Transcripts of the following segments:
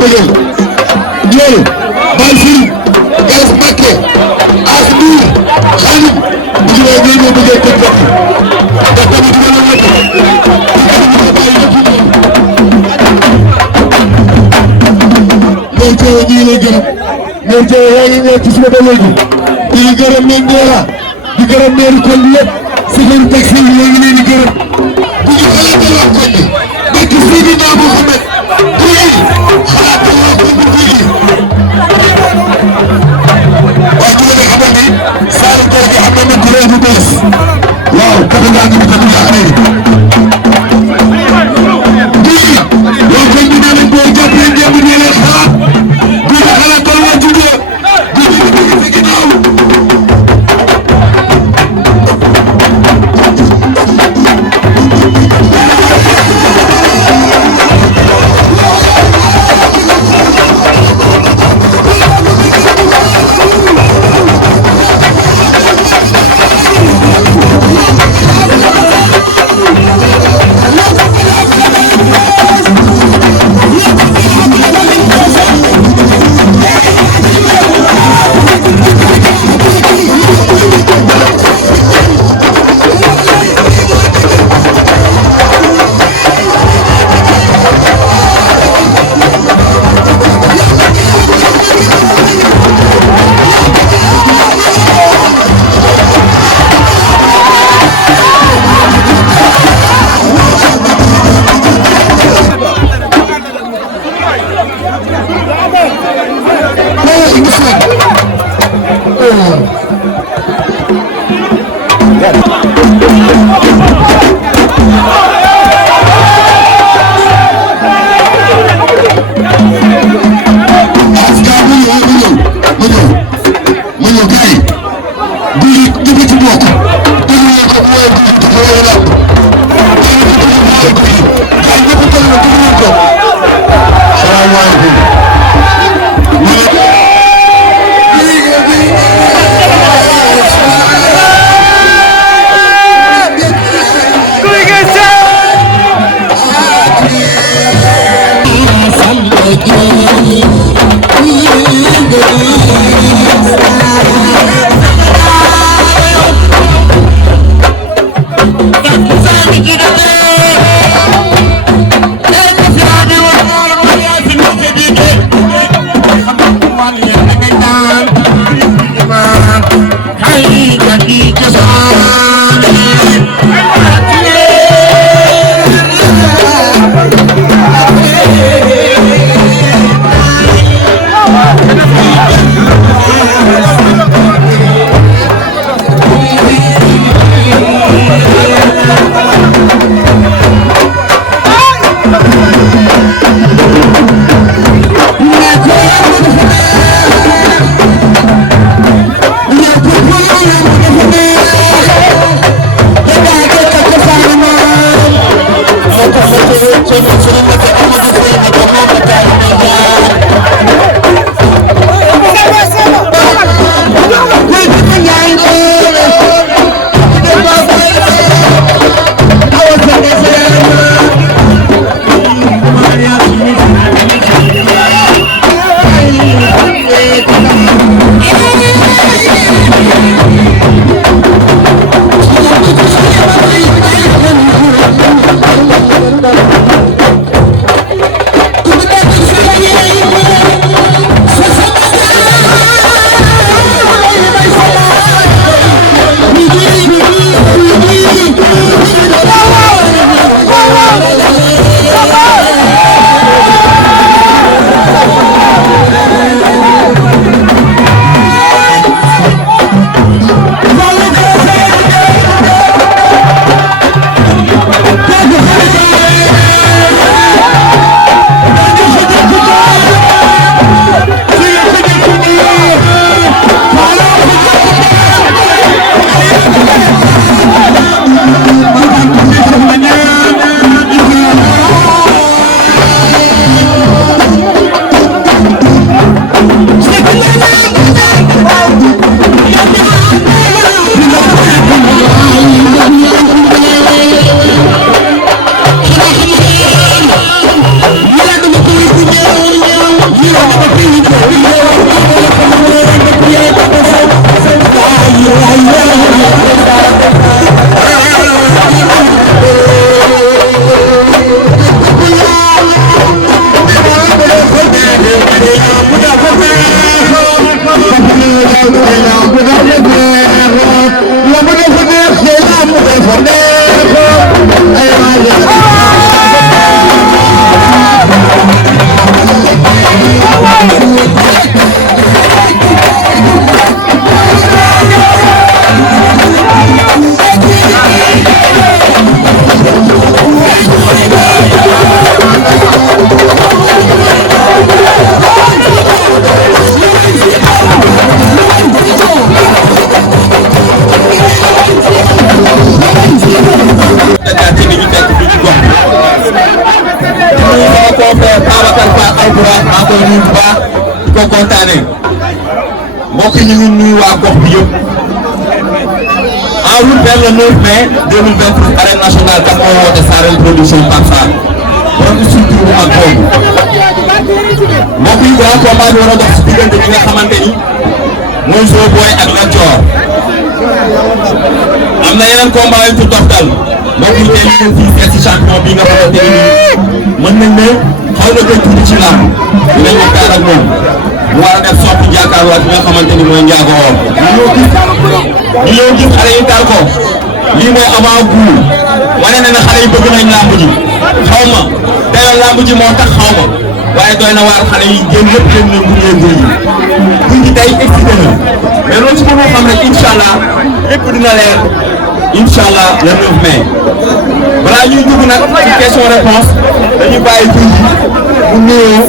bëggal ñëw Balfil Galas Mbacké As Ndour Khalid bu ñu ñëw ñoo bëggee ko bokk te tamit dina la nekk Mor Thiaw ñii lay gërëm Mor Thiaw yaa ngi ñëw ci suba ba léegi di gërëm Mendola di gërëm meeru kon bi yëpp sëfëru taxi yi yaa ngi leen di gërëm bu ñu xalaatee waa koñ bi barke Seydina Muhammad kuy xalaatee waa koñ bi kuy waaye ku leen xamal ni saaru koor gi am na kuréel bu bees waaw kata ngaa ngi tamit yaa amee kuy waa koñ bi nee leen boo jàppee njëbb nee leen xalaat kuy xalaatal waa jubee kuy ñu ngi ci ginnaaw mbokk yi ñu ngi nuyu waa gox bi yëpp en route vers le 9 mai 2023 arène nationale kat moo woote Sarel production Pape Sarr borom structure bu mag boobu mbokk yi grand combat bi war a dox si diggante bi nga xamante ni mooy Zo Boy ak Lat Dior am na yeneen combat yu ci toftal mbokk yi tey ñu ngi fii si champion bi nga xamante ni mën nañ ne xaw na koy tuuti ci làmb dinañ waxtaan ak moom mu war a def soppi jàkkaarloo ak nga xamante ni mooy Ndiago Or ñu ñëw gis xale yi tar ko lii mooy avant goût wane na ne xale yi bëgg nañ làmb ji xaw ma dayoo làmb ji moo tax xaw ma waaye doy na waar xale yi génn lépp génn nañ gunge guy yi guy gi tey excité na mais loolu su ma xam rek incha allah lépp dina leer incha allah le 9 mai balaa ñuy dugg nag ci question réponse dañuy bàyyi guy gi mu nuyoo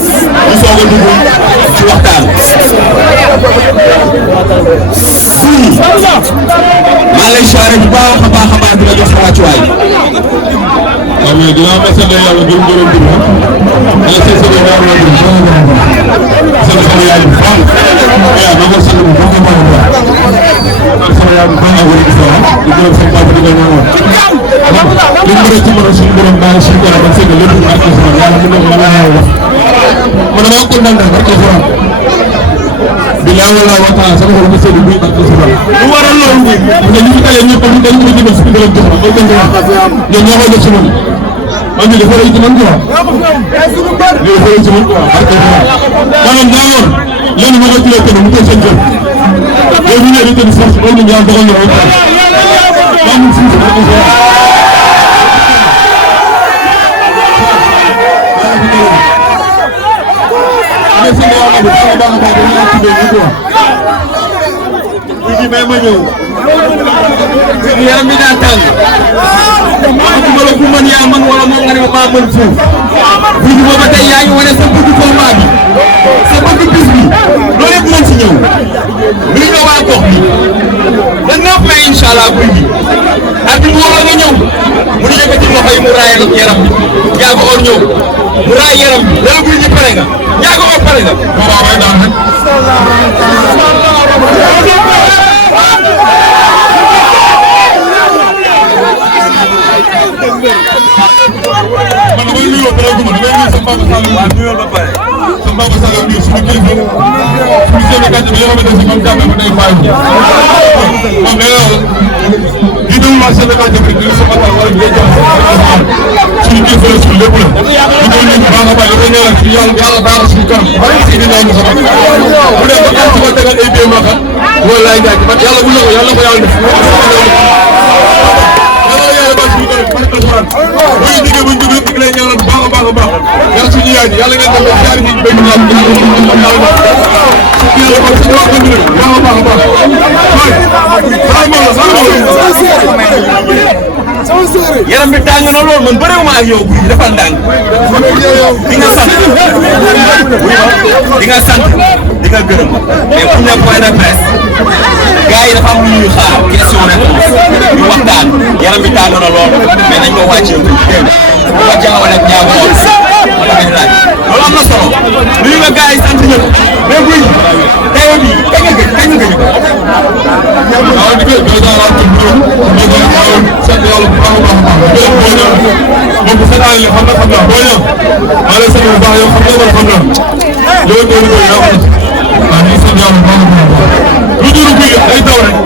ñu soog a dugg ci waxtaan. guy maa lay soirée bu baax a baax di la jox sa wàccuwaay. waaw mais dinaa ma sant yàlla gërëm gërëm bi ma ala seen sëñ yàlla na gërëm sant sama yaay bu baax yaa ma ko sant bu baax a baax sama yaay bu baax a wér di sa di gërëm sama papa di ko ñaanal li mu rek ci mën a suñu borom bàyyi suñu borom ak sëñ lépp ak ko sama yàlla mu ne ko la wax man dama ko ndal rek ko sama bilaay wala waxtaan sama ko sëñ bi ak ko sama lu waral loolu bi parce que ñu fi tale ñëpp dañ ko jëmal suñu borom jox ma ko ñoo ñoo ko def ci man man de dafa rëy ci man quoi lii dafa rëy ci man quoi parce que maanaam daa woon léegi ma ko tuddee kenn mu koy seen kër léegi ñu ne dañu tëdd force loolu ñu am dogal ñu wax maa mun suuf rek ko wax mais seen yow la bu baax a baax a baax dañu la tuddee ñu quoi guy gi may ma ñëw yaram bi daa tàng waxatuma la ku mën yaa mën wala moom nga ne maa mën foofu guy gi booba tey yaa ngi wane sa bëgg combat bi sa bëgg bis bi loolu yëpp mën si ñëw luy nga waa gox bi le 9 mai incha allah guy gi ak bi mu war nga ñëw mu ne yëkkati loxo yi mu raayal yaram bi Ndiago Or ñëw mu raay yaram bi loolu guy gi pare nga Ndiago Or pare nga waaw waaye daal rek man damay nuyoo ba léegi damay nuyu sama papa Sall. waaw nuyoo ba pare. sama papa Sall nuyu suñu kilifa suñu seen i gàncax gi yoo xamante ne si man jàppee ba day fay. moom nee naa la di nuyu waa seen i gàncax gi di sama taal wala di leen jox suñu kilifa la suñu lépp la. di ko nuyu bu baax a baax di ko ñaanal ci yàlla baax suñu kanam. si di ñaan sa bopp. bu dee ba kàddu ba tegal ay biir maka wala laay jaay man yàlla bu la ko yàlla ko yàlla def. buy digee buñ dugg di lay ñaanal bu baax a baax a baax yàlla suñu yaay yàlla ngeen def ñaari nit béy ñu yàlla ko suñu wax dëgg baax a baax a baax yaram bi tàng na lool man bëriwuma ak yow guy dafa ndànk di nga sant di nga sant di nga gërëm mais pour ne point de presse gars yi dafa am lu ñuy xaar question réponse ñu waxtaan yaram bi tàng na lool mais nañ ko wàccee ko dégg nga bu ko jaawale ak Ndiago Or loolu am na solo nuyu nga gars yi sant ñëpp mais guy tey bi kañ nga gëj ko. waaw di ko jaaraat ci bureau di ko sant yàlla bu baax a baax a baax boo ñëw moom bu seetaan li xam naa boo ñëw maa lay sant bu baax yow xam nga xam naa yow déglu ko yow waaw ñu ngi sant yàlla bu baax a baax lu dul guy day taw rek.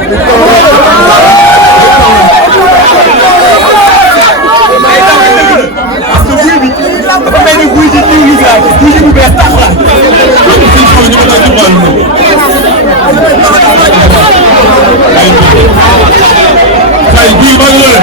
parce que guy bi dafa mel ni guy ji jiw yi gars guy ji bu bees tax la. Say bii ba nga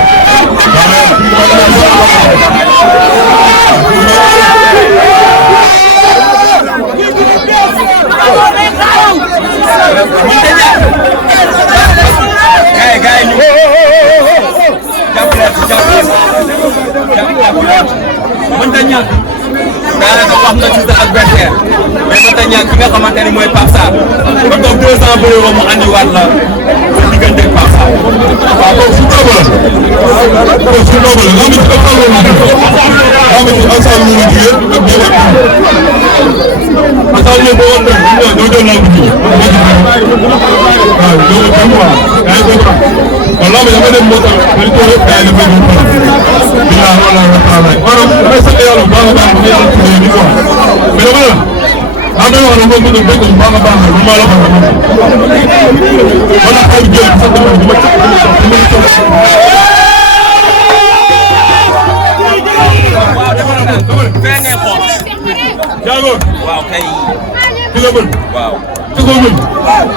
mënta ñàkk daanaka wax nga ci sa adversaire mais mënta ñàkk ki nga xamante ni mooy Pape Sarr ba toog 2 ans bëri ko mu andiwaat la sa diggante ak Pape Sarr. waaw kooku su tooba la kooku su tooba la lamb ci alsaan la ñu alsaan la ñu jigéen ak boobu alsaan la boo woon def ñoo jël lamb ji waaw ñoo ko tam waaw yaa ngi ko kon lamb dama dem moo tax dañ ko yëpp yaa ngi fay ñu faral bilaa wala wa taala maanaam damay sant yàlla bu baax a baax yàlla tuddee ni quoi mais dama la am na yoo xam ne moom bëgg bëgg bu baax a baax la maa la ko xam wala xaw jël sant ma di ma Jaago waaw kay. ki la mën waaw ki ko mën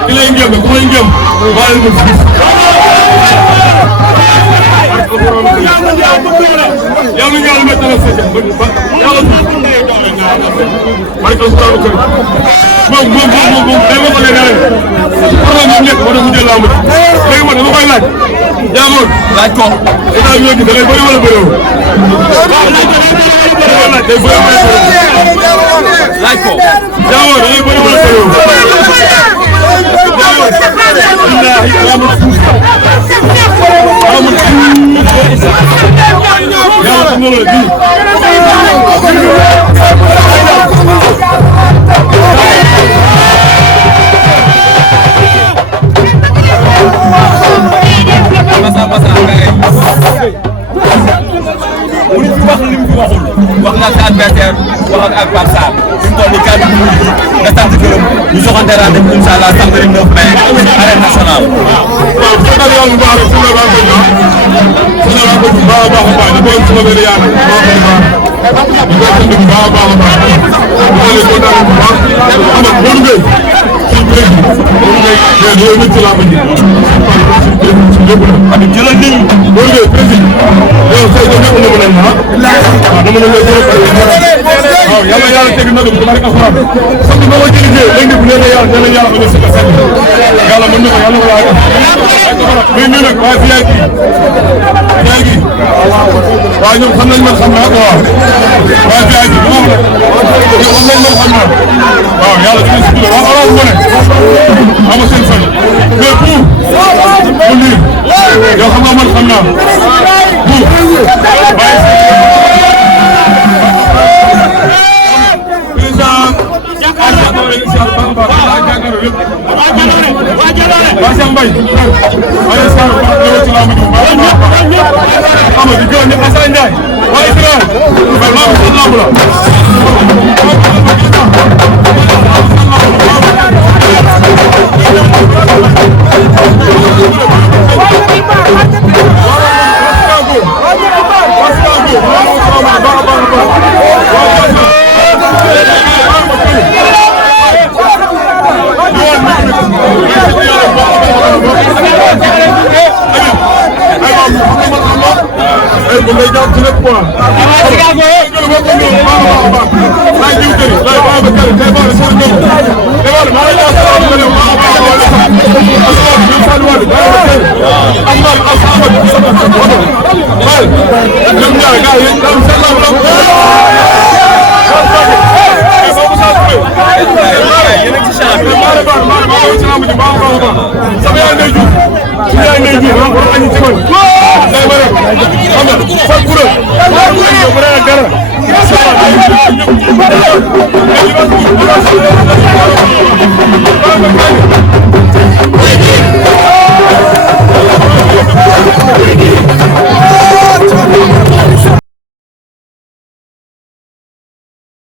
ki lay ngëm ku lay ngëm maa leen mën gis yàlla yàlla ma tala sëñ yàlla may ko sutaru ko moom day ma ko ne dara problème moom nekk moo tax mu jël laa mën léegi man dama koy laaj jaamoon laaj ko. état bi da ngay bëri wala bëriwul day bëri laaj ko. jaamoon da ngay bëri wala bëriwul wax nga sa adversaire wax ak Pape Sarr fi mu toll nii kàddu gi nga sant gërëm ñu joxante rendez-vous incha allah samedi 9 mai arène nationale. waaw sant yàlla bu baax si la baax a baax si la baax a baax a baax di ko sama benn yàlla bu baax a baax di ko sant bu baax a baax a baax di ko leen kontaan bu baax xam nga boo duggee si béréb bi boo duggee mais yow nit ci laa ko ji si lépp la. Habib jëlal nii. boo duggee président yow say ko ñëpp nga mën a waaw dama ne la waaw yàlla yàlla teg na dugg dama rek alxuraan sant ba ma ci liggéey léegi bu neexee yàlla dana yàlla ko si la sant yàlla mën na ko yàlla wala mais ñu nag waa VIP VIP waaw ñoom xam nañ man xam naa ko waaw waa VIP bu moom ñoom xam nañ man xam naa waaw yàlla dina si tudd waaw orange mo ne ama seen fan mais pour mu lii yow xam nga man xam naa pour Basa Mbaye waaye Sarr ba ñëw ci lamb ji baax na xam nga di gërëm ñëpp Assane Ndiaye waaye Israël mais lamb seen lamb la bu ngay jàpp ci lépp quoi. Thank you.